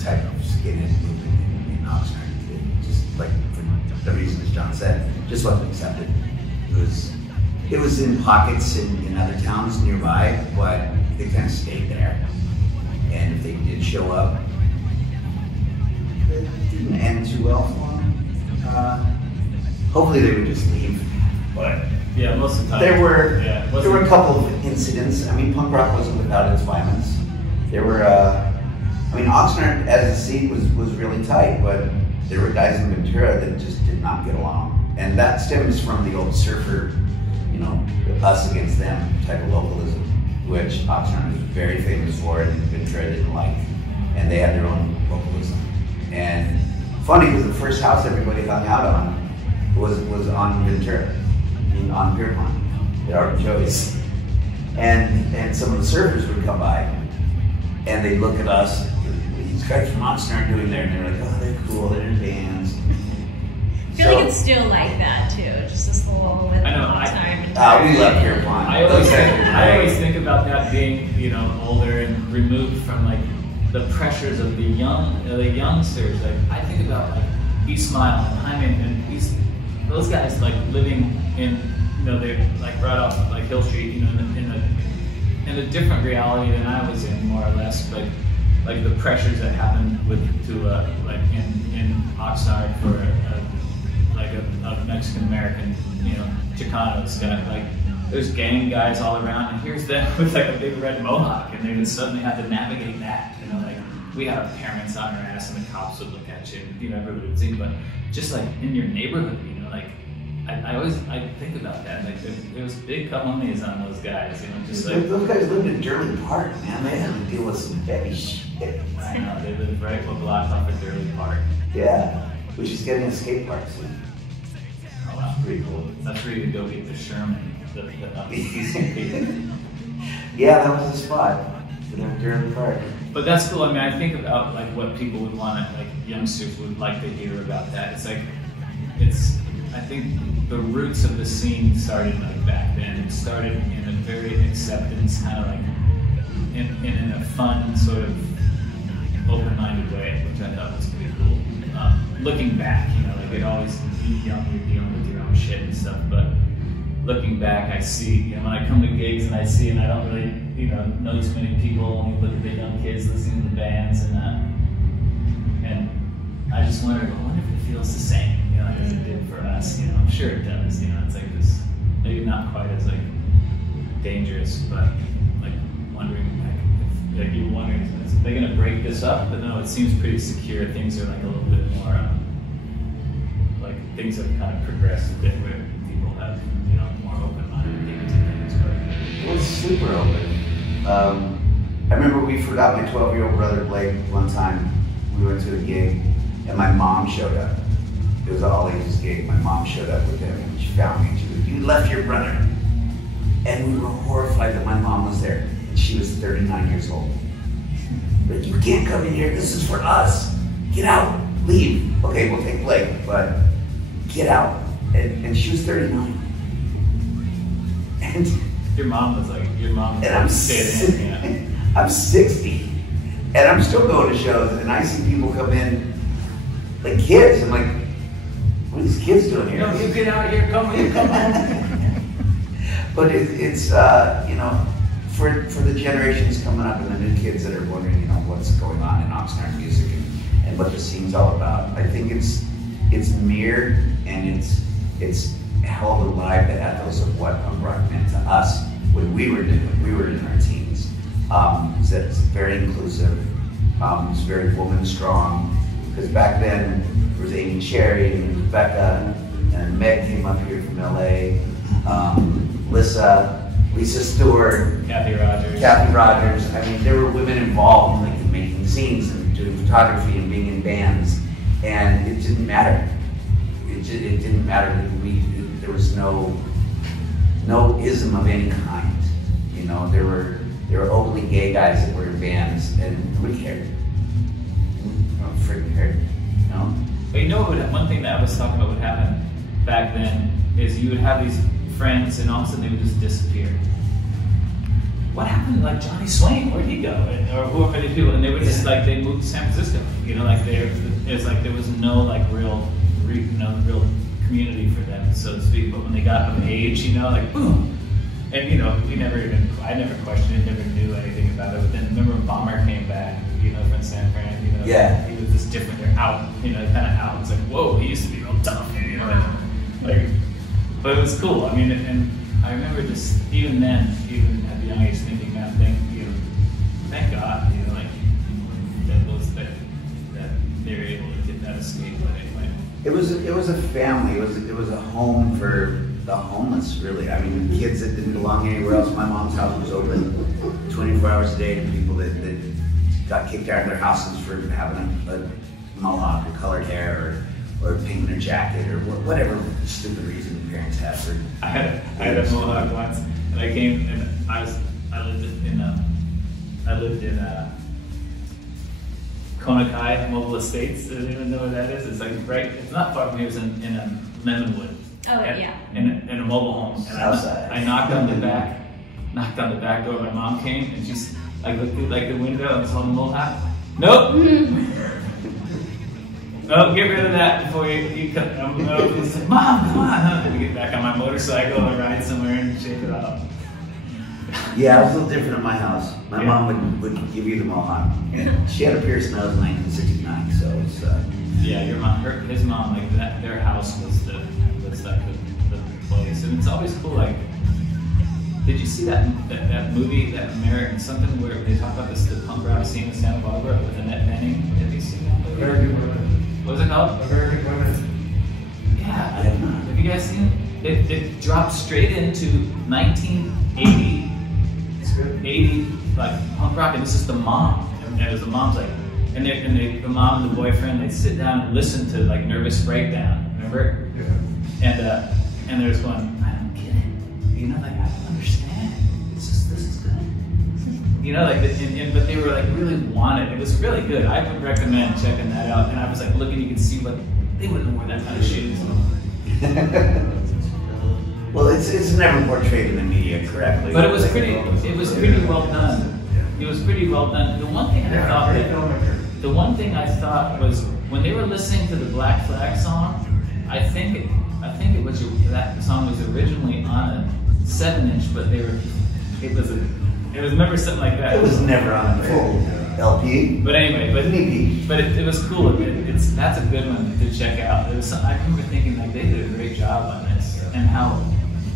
type of skinhead movement in Oxnard. It just like for the reasons John said, just wasn't accepted. It was in pockets in other towns nearby, but they kind of stayed there. And if they did show up, it didn't end too well for them. Hopefully they would just leave. But yeah, most of the time. There were a couple of incidents. I mean, punk rock wasn't without its violence. There were, I mean, Oxnard as a scene was really tight, but there were guys in Ventura that just did not get along. And that stems from the old surfer, you know, us against them type of localism, which Oxnard was very famous for and Ventura didn't like. And they had their own localism. And funny, because the first house everybody hung out on was on Ventura, on Pierpont, at Art and Joey's. And some of the surfers would come by and they'd look at us, these guys from Oxnard doing there, and they're like, oh, they're cool, they're in bands. I feel like it's still like that too, just this whole with Oxnard. We love Pierpont. I always think about that being, you know, older and removed from like the pressures of the youngsters. Like I think about like E-Smile and Hyman and those guys like living in, you know, they're like right off like Hill Street, you know, in a different reality than I was in, more or less. But like the pressures that happened like in Oxnard for a Mexican American, you know, Chicanos guy, like there's gang guys all around, and here's them with like a big red mohawk, and they just suddenly have to navigate that, you know, like we had our parents on our ass, and the cops would look at you, and, you know, everybody would see, but just like in your neighborhood, you know, like I think about that, like there was big calumnias on those guys, you know, just like those guys lived in Durley Park, man. They had to deal with some heavy shit. I know, they lived right a block off of Durley Park. Yeah, which is getting a skate park soon. Oh wow, pretty cool. That's where you go get the Sherman. Yeah, that was the spot. Durley Park. But that's cool. I mean, I think about like what people would want to, like youngsters would like to hear about that. It's like, I think the roots of the scene started like back then. It started in a very acceptance, kind of like in a fun sort of open-minded way, which I thought was pretty cool. Looking back, you know, like it always, you're dealing with your own shit and stuff, but looking back, I see, you know, when I come to gigs and I see, and I don't really, you know too many people, and you look at the young kids listening to the bands, and I just wonder if it feels the same, you know, like as it did for us, you know. I'm sure it does, you know. It's like this, maybe not quite as like dangerous, but like wondering, like you're wondering, is they gonna break this up? But no, it seems pretty secure. Things are like a little bit more, like things have kind of progressed a bit where people have, you know, more open-minded things and things. But it was super open. I remember we forgot my 12-year-old brother Blake one time. We went to a gig, and my mom showed up. It was an all-ages gig. My mom showed up with him, and she found me. She goes, "You left your brother." And we were horrified that my mom was there. And she was 39 years old. But you can't come in here. This is for us. Get out. Leave. Okay, we'll take Blake, but get out. And she was 39. And your mom was like, and I'm 60. And I'm still going to shows, and I see people come in like kids. I'm like, what are these kids doing here? No, you get out of here, come home. But it's you know, for the generations coming up and the new kids that are wondering, you know, what's going on in Oxnard music and what the scene's all about. I think it's mirrored and it's held alive the ethos of what punk rock meant to us when we were in our teens. It's very inclusive. It's very woman strong. Because back then there was Amy Cherry and Rebecca, and Meg came up here from LA. Lisa Stewart, Kathy Rogers. I mean, there were women involved in like making scenes and doing photography and being in bands, and it didn't matter. It didn't matter. There was no ism of any kind. You know, there were openly gay guys that were in bands, and nobody cared. Nobody freaking cared. You know. But you know what one thing that I was talking about would happen back then is you would have these friends, and all of a sudden they would just disappear. What happened to like Johnny Swain? Where'd he go? Or whoever these people, and they would just like they moved to San Francisco. You know, like it's like there was no like real community for them, so to speak. But when they got of age, you know, like boom, and you know, I never questioned it, never knew anything about it. But then remember when Bomber came back, you know, from San Fran, you know, yeah, he was just different. They're out, you know, kind of out. It's like whoa, he used to be real tough, you know, like. But it was cool. I mean, and I remember just even then, even at the young age, thinking that thank God, you know, like that they were able to get that escape. But anyway, it was a family. It was a home for the homeless, really. I mean, the kids that didn't belong anywhere else. My mom's house was open 24 hours a day to people that got kicked out of their houses for having a mohawk or colored hair or painting their jacket or whatever stupid reason parents have for. I had a mohawk once, and I came and I lived in Konakai Mobile Estates. I don't even know where that is. It's like right. It's not far from here. It was in Lemonwood. Oh yeah. In a mobile home, and I knocked on the back door. My mom came and she's like looked through like the window and saw the mohawk. Nope. Oh, get rid of that before you cut. He's like, Mom, come on. Let me get back on my motorcycle and ride somewhere and shake it off. Yeah, it was a little different at my house. My mom would give you the mohawk. And she had a pierced nose in 1969, so it's... Yeah, his mom, like that, their house was like the place. And it's always cool, like, did you see that movie, that American something where they talk about the punk rock scene in Santa Barbara with Annette Bening? Have you seen that movie? American Women. What was it called? American Women. Yeah, have you guys seen it? It dropped straight into 1980, 80 like punk rock, and this is the mom, and it was the mom's like, and the mom and the boyfriend, they'd sit down and listen to like Nervous Breakdown, remember? Yeah. And there's one, I don't get it, you know, like I don't understand. It's just this is good, you know, like but they were like really wanted. It was really good. I would recommend checking that out. And I was like looking, you could see what they wouldn't wear that kind of shoes. Well, it's never portrayed in the media correctly. But it was pretty well done. It was pretty well done. The one thing I thought was when they were listening to the Black Flag song, I think it was that song was originally on a 7-inch, but it was remember something like that. It was never on a full LP. But anyway, it was cool. That's a good one to check out. There was I remember thinking like they did a great job on this, and how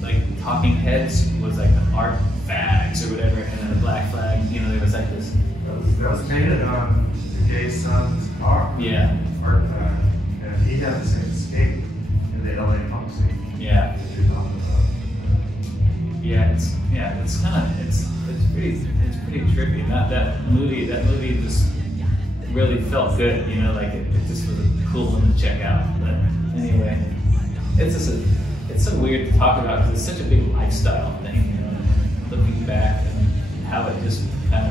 like Talking Heads was like the art fags or whatever, and then the Black Flag. You know, there was like this. That was painted on the gay son's car. Yeah. Art fag, and he had the same skate in the LA punk scene. Yeah. Yeah, it's pretty trippy. That movie just really felt good, you know, like it just was a cool one to check out. But anyway, it's so weird to talk about because it's such a big lifestyle thing, you know. Looking back and how it just kind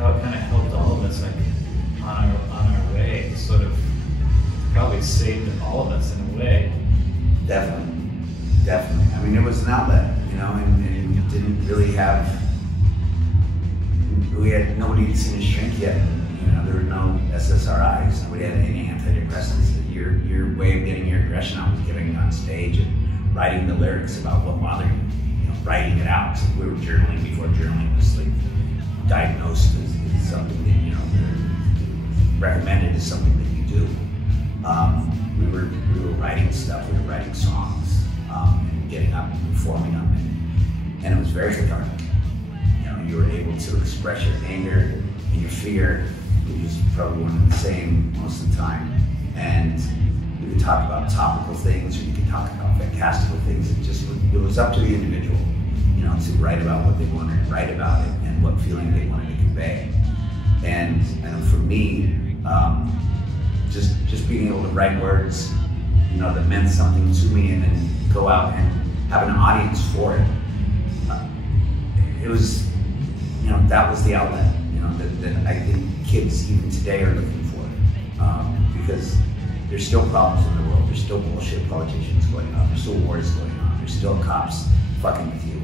of helped all of us like on our way, sort of probably saved all of us in a way. Definitely. I mean, it was an outlet, you know, and we didn't really have. Nobody had seen us shrink yet. You know, there were no SSRIs. Nobody had any antidepressants. Your way of getting your aggression out was getting on stage and writing the lyrics about what bothered you. You know, writing it out. So we were journaling before journaling was like diagnosed as something that, you know, recommended as something that you do. We were writing stuff. We were writing songs, and getting up and performing them, and it was very cathartic. You were able to express your anger and your fear, which is probably one and the same most of the time. And we could talk about topical things, or you could talk about fantastical things. It was up to the individual, you know, to write about what they wanted to write about it and what feeling they wanted to convey. And for me, just being able to write words, you know, that meant something to me, and then go out and have an audience for it. It was. You know, that was the outlet, you know, that I think kids even today are looking for. Because there's still problems in the world. There's still bullshit politicians going on. There's still wars going on. There's still cops fucking with you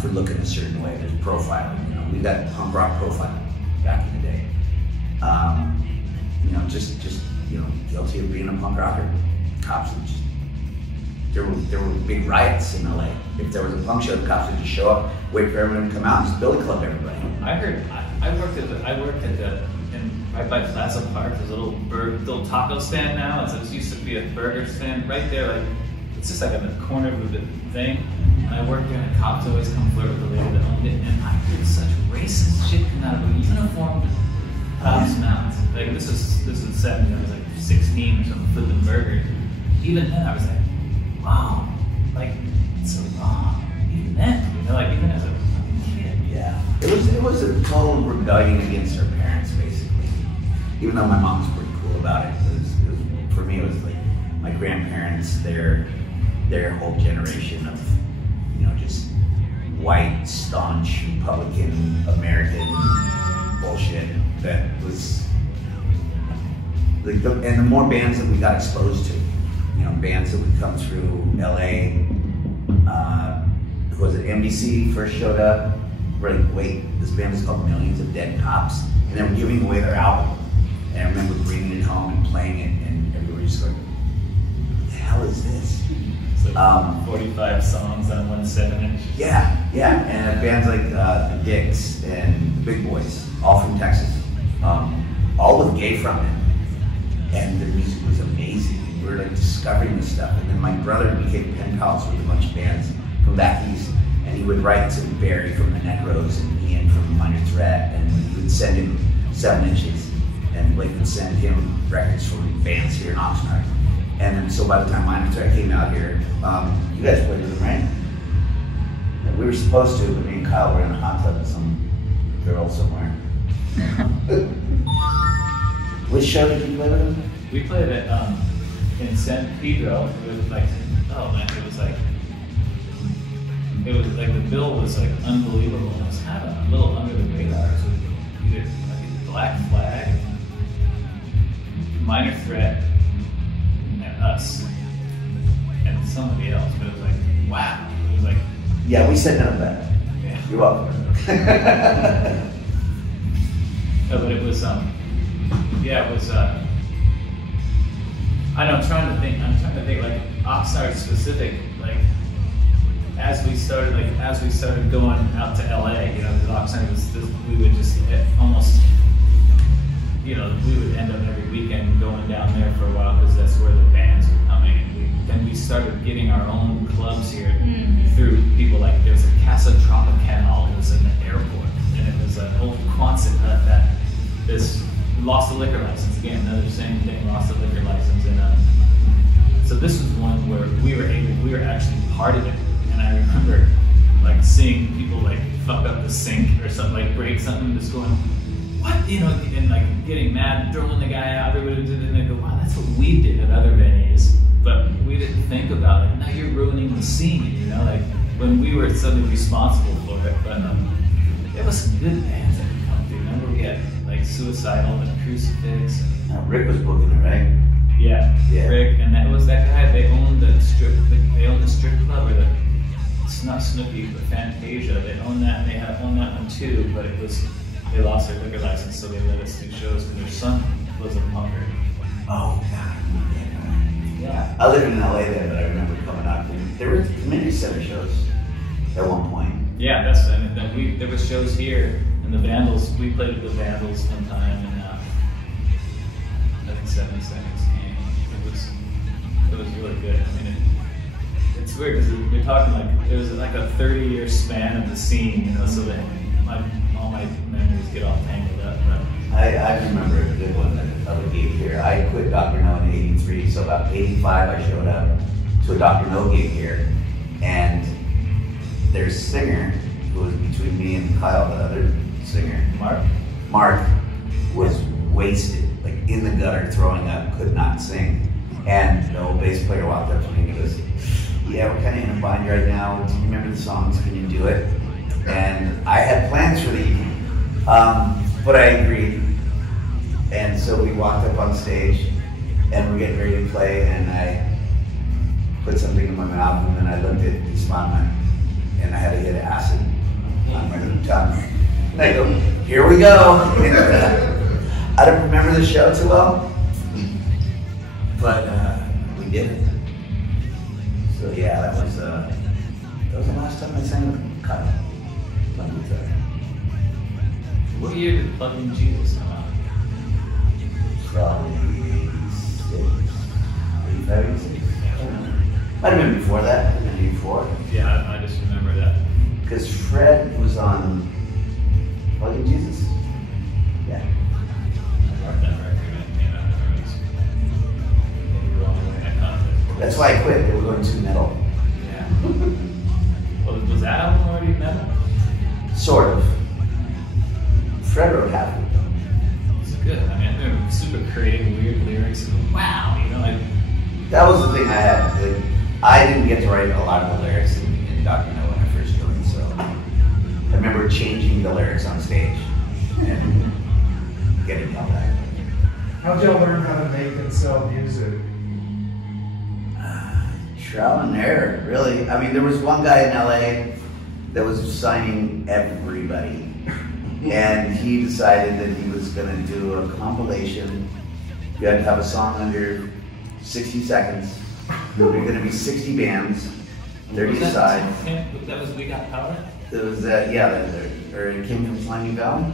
for looking a certain way. There's profiling. You know, we got punk rock profiling back in the day. You know, just you know, guilty of being a punk rocker. Cops would just. There were big riots in LA. If there was a punk show, the cops would just show up, wait for everyone to come out, and just billy club everybody. I worked at right by Plaza Park. There's a little taco stand now. It used to be a burger stand right there. Like it's just like on the corner of the thing. And I worked there, and the cops always come flirt with the lady that owned it. And I heard such racist shit come out of a uniformed cop's mouth. Like this was the 70s. I was like 16 or something, flipping burgers. Even then, I was like, wow, like it's so wrong. Even then, you know, like even as a kid. Yeah, it was a total rebellion against our parents, basically. Even though my mom was pretty cool about it, for me, it was like my grandparents, their whole generation of, you know, just white, staunch, Republican, American bullshit that was like and the more bands that we got exposed to. You know, bands that would come through LA. Was it NBC first showed up? We're like, wait, this band is called Millions of Dead Cops, and they were giving away their album. And I remember bringing it home and playing it, and everybody was going, "What the hell is this?" It's like 45 songs on one 7-inch. Yeah, and bands like the Dicks and the Big Boys, all from Texas, all with gay frontmen, and the music was amazing. We were like discovering this stuff, and then my brother became pen pals with a bunch of bands from back east, and he would write to Barry from the Necros and Ian from Minor Threat, and he would send him 7-inches, and Blake would send him records from bands here in Oxnard. And then, so by the time Minor Threat came out here, you guys played with them, right? And we were supposed to, but me and Kyle were in a hot tub with some girl somewhere. Which show did you play with them? We played it in San Pedro. It was like, oh man, it was like the bill was like unbelievable. It was kind of a little under the radar. So we did like Black Flag, Minor Threat, and us, and somebody else. But it was like, wow. It was like, yeah, we said none of that. Yeah. You're welcome. No, but it was yeah, it was I know, I'm trying to think like Oxnard specific, like as we started going out to LA, you know, because Oxnard was, we would just almost, you know, we would end up every weekend going down there for a while because that's where the bands were coming. And then we started getting our own clubs here through people like, there was a Casa Tropicana, it was in the airport, and it was an old Quonset hut that this lost the liquor license. Again, another same thing, lost the liquor license. And so this was one where we were actually part of it. And I remember like seeing people like fuck up the sink or something, like break something, just going, what? You know, and like getting mad, throwing the guy out. Everybody did it, and they go, wow, that's what we did at other venues. But we didn't think about it. Now you're ruining the scene, you know, like when we were suddenly responsible for it. But it was some good bands that would come through. Remember we had like Suicidal and Crucifix. And, Rick was booking it, right? Yeah, Rick, and that was that guy. They owned the strip club, or it's not Snooki, but Fantasia. They owned that, and they had owned that one too. But it was, they lost their liquor license, so they let us do shows because their son was a punker. Oh God. Yeah. I lived in LA then, but I remember coming out. There were community center shows at one point. Yeah, that's and then there was shows here, and the Vandals. We played with the Vandals one time, and I think 7 Seconds came. It was really good. I mean, it's weird because we're talking like there was like a 30-year span of the scene, you know. So that all my memories get all tangled up. But I remember a good one of a gig here. I quit Dr. No in '83, so about '85 I showed up to a Dr. No gig here, and their singer, who was between me and Kyle, the other singer, Mark, was wasted, like in the gutter, throwing up, could not sing. And the old bass player walked up to me and he goes, yeah, we're kind of in a bind right now. Do you remember the songs? Can you do it? And I had plans for the evening, but I agreed. And so we walked up on stage and we're getting ready to play, and I put something in my mouth, and then I looked at the spot and I had to hit acid on my tongue. And I go, here we go. I don't remember the show too well, but we did it. So yeah, that was the last time I sang with Kyle. what year did Plugging Jesus come out? Probably 86, 85, 86. Might have been before that, maybe before. Yeah, I just remember that. Because Fred was on Plugging Jesus. Yeah. I brought that record in, you know, it was maybe wrong way I caught it. That's why I quit. They were going too metal. Yeah. Well, was that album already metal? Sort of. Fred wrote half of it. It's good. I mean, they're super creative, weird lyrics. Wow, you know, like. That was the thing I had. Like, I didn't get to write a lot of the lyrics in Dr. No when I first joined, so I remember changing the lyrics on stage and getting yelled at. How'd y'all learn how to make and sell music? Trial and error, really. I mean, there was one guy in LA that was signing everybody. And he decided that he was going to do a compilation. You had to have a song under 60 seconds. There were going to be 60 bands, 30 aside. That was We Got Power? It was, or it came from Slimy Valley?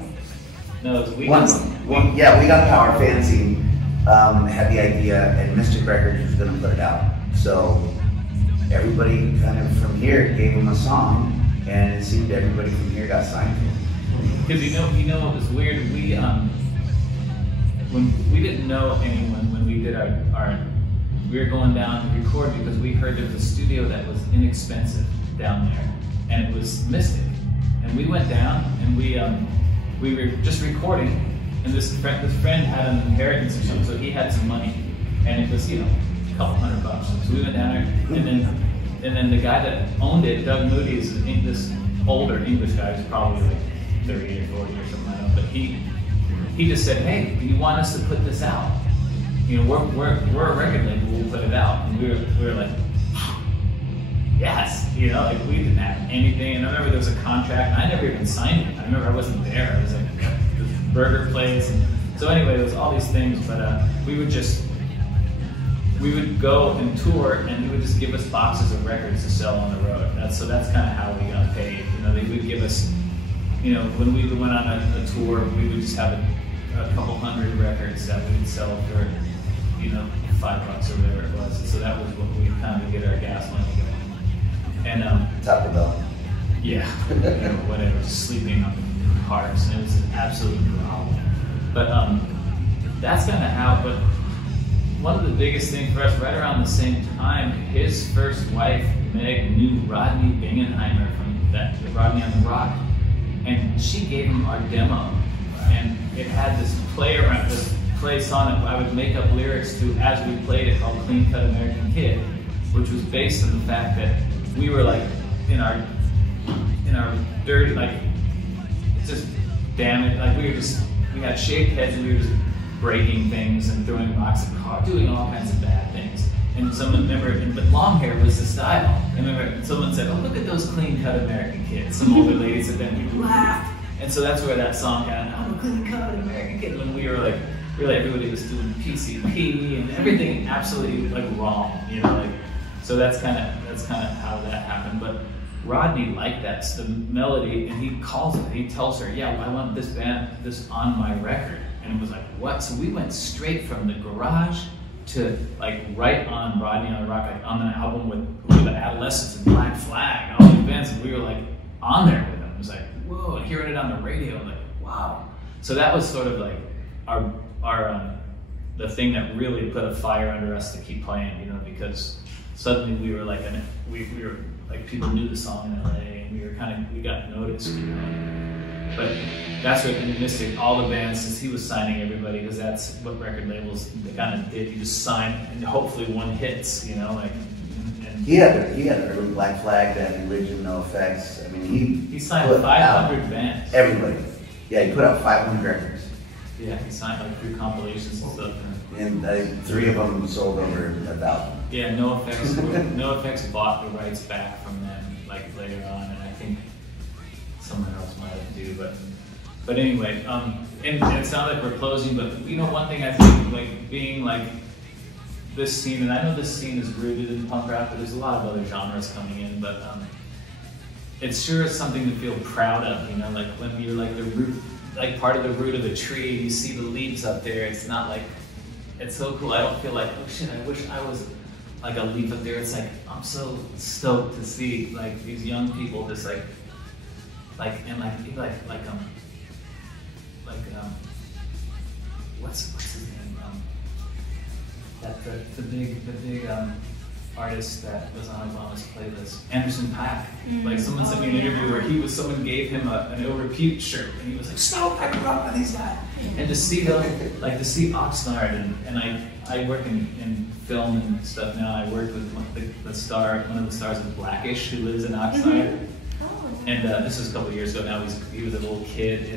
No, it was We Got Power fanzine had the idea, and Mystic Records was going to put it out. So everybody kind of from here gave him a song, and it seemed everybody from here got signed to him. Because you know, it was weird. When we didn't know anyone when we did our we were going down to record because we heard there was a studio that was inexpensive down there, and it was Mystic. And we went down and we were just recording, and this friend had an inheritance or something, so he had some money, and it was, you know, a couple $100. So we went down there, and then the guy that owned it, Doug Moody, is this older English guy, who's probably like 30 or 40 or something like that, but he just said, hey, do you want us to put this out? You know, we're a record label, we'll put it out. And we were like, yes, you know, like we didn't have anything. And I remember there was a contract, and I never even signed it. I remember I wasn't there. I was like this burger place. And so anyway, there was all these things, but we would just, we would go and tour, and he would just give us boxes of records to sell on the road. So that's kind of how we got paid. You know, they would give us, you know, when we went on a tour, we would just have a couple hundred records that we would sell for, you know, $5 or whatever it was. And so that was what we kind of get our gas money going. And Top of the bell. yeah, you know, whatever, sleeping on the cars, and it was an absolute problem. But that's kind of how. But one of the biggest things for us, right around the same time, his first wife, Meg, knew Rodney Bingenheimer from that Rodney on the Rock, and she gave him our demo, and it had this play song that I would make up lyrics to as we played it, called "Clean Cut American Kid," which was based on the fact that we were like in our dirty, like just damaged, like we had shaved heads and we were just breaking things and throwing rocks at cars, doing all kinds of bad things. And someone but long hair was the style. And remember, someone said, "Oh, look at those clean-cut American kids." Some older lady said that, and we laughed. And so that's where that song got, "I'm a clean-cut American kid." When we were like, really, everybody was doing PCP and everything absolutely like wrong, you know, like. So that's kind of how that happened. But Rodney liked that, the melody, and he tells her, "Yeah, I want this on my record." And it was like, what? So we went straight from the garage to like right on Rodney on the Rock, like on the album with the Adolescents and Black Flag, all these bands, and we were like on there with them. It was like, whoa, and hearing it on the radio, like, wow. So that was sort of like our the thing that really put a fire under us to keep playing, you know, because suddenly we were like, we were like, people knew the song in LA, and we got noticed, you know. But that's what Mystic, all the bands, since he was signing everybody, because that's what record labels kind of did. You just sign, and hopefully one hits, you know, like. And He had early Black Flag, that Religion, No Effects. I mean, he signed 500 bands. Everybody. Yeah, he put out 500 records. Yeah, he signed like 3 compilations and stuff. And 3 of them sold over 1,000. Yeah, No Effects bought the rights back from them like later on, and I think someone else might have to do, but anyway, and it's not like we're closing, but you know, one thing I think, like being like this scene, and I know this scene is rooted in punk rock, but there's a lot of other genres coming in, but it sure is something to feel proud of, you know, like when you're like the root, like part of the root of a tree, you see the leaves up there, it's not like, it's so cool. I don't feel like, oh shit, I wish I was like a leaf up there. It's like, I'm so stoked to see like these young people just like what's his name? The big artist that was on Obama's playlist, Anderson .Paak. Like someone sent me an interview where someone gave him an Repute shirt, and he was like, "Stoked, I grew up with these guys." And to see them, like to see Oxnard, and I work in film and stuff now. I worked with one of the stars of Blackish, who lives in Oxnard. And this was a couple of years ago now. He was a little kid,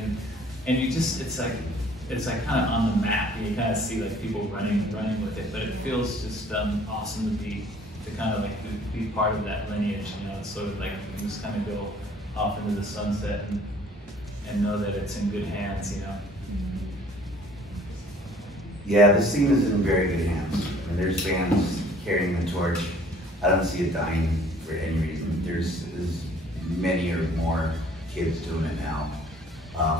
and you just it's like kind of on the map. You kind of see like people running with it, but it feels just awesome to kind of like be part of that lineage. You know, it's sort of like you can just kind of go off into the sunset and know that it's in good hands. You know. Yeah, the scene is in very good hands, and there's bands carrying the torch. I don't see it dying for any reason. There's many or more kids doing it now,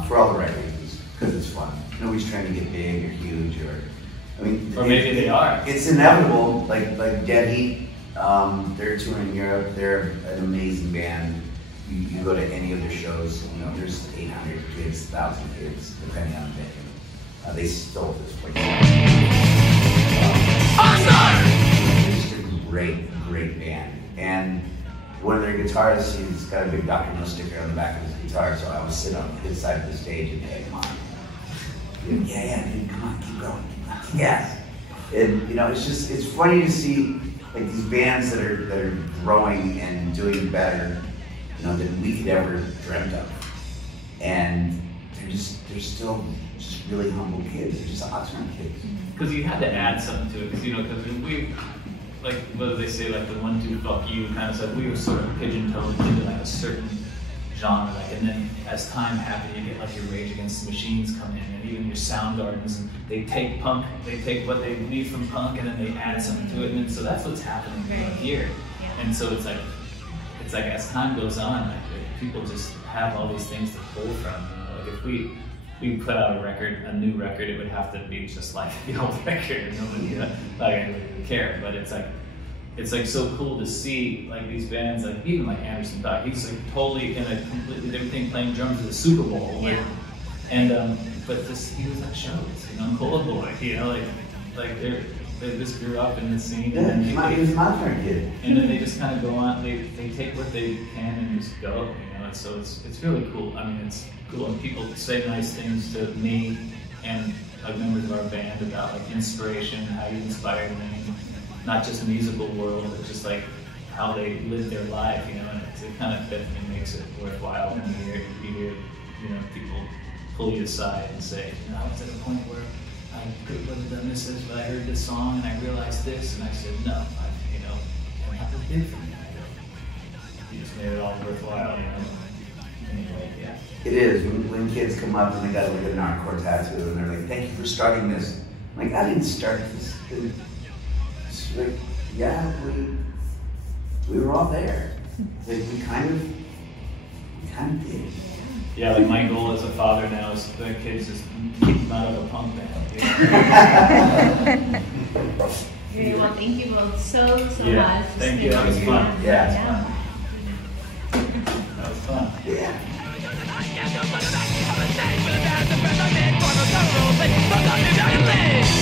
for all the right reasons, because it's fun. Nobody's trying to get big or huge, or maybe they are. It's inevitable. Like Dead Heat, they're touring in Europe. They're an amazing band. You go to any of their shows, you know, there's 800 kids, 1,000 kids, depending on the venue. They stole this place. It's just a great band. And one of their guitarists, he's got a big Dr. No sticker on the back of his guitar, so I would sit on his side of the stage and hey, come on. Yeah, dude, come on, keep going. Yes. And you know, it's funny to see like these bands that are growing and doing better, you know, than we could ever dreamt of. And they're still just really humble kids. They're just Oxnard kids. Because you had to add something to it, because you know, because we, like, what do they say, like the 1-2 fuck you kind of stuff. We were sort of pigeon-toed into like a certain genre, like, and then as time happened, you get like your Rage Against the Machines come in, and even your Soundgardens, and they take punk, they take what they need from punk, and then they add something to it, and so that's what's happening here. Yeah. And so it's like as time goes on, like people just have all these things to pull from. You know? Like if we put out a new record, it would have to be just like the old record. Nobody would care, but it's like so cool to see like these bands, like even like Anderson .Paak, he's like totally in a completely different thing, playing drums at the Super Bowl. Like, and but just he was at shows, you know, Cola Boy, you know, like they just grew up in the scene. Yeah, and he was a Mountain kid. And then they just kind of go on, they take what they can and just go, you know, and so it's really cool. I mean, it's cool, and people say nice things to me and like members of our band about like inspiration, how you inspire them. Not just musical world, but just like how they live their life, you know, and it kind of definitely makes it worthwhile when you hear, you know, people pull you aside and say, you know, I was at a point where I could have done this, but I heard this song and I realized this, and I said, no, you know, and that was big for me. You just made it all worthwhile, you know. Anyway, yeah. It is, when kids come up and they got like an hardcore tattoo and they're like, thank you for starting this. I'm like, I didn't start this. Like, yeah, we were all there. Like, we kind of did. Yeah, like my goal as a father now is the kids just keep them out of a punk band. You know? Very well, thank you both so much. Thank you, that was fun. Yeah. That was fun. Yeah. Yeah.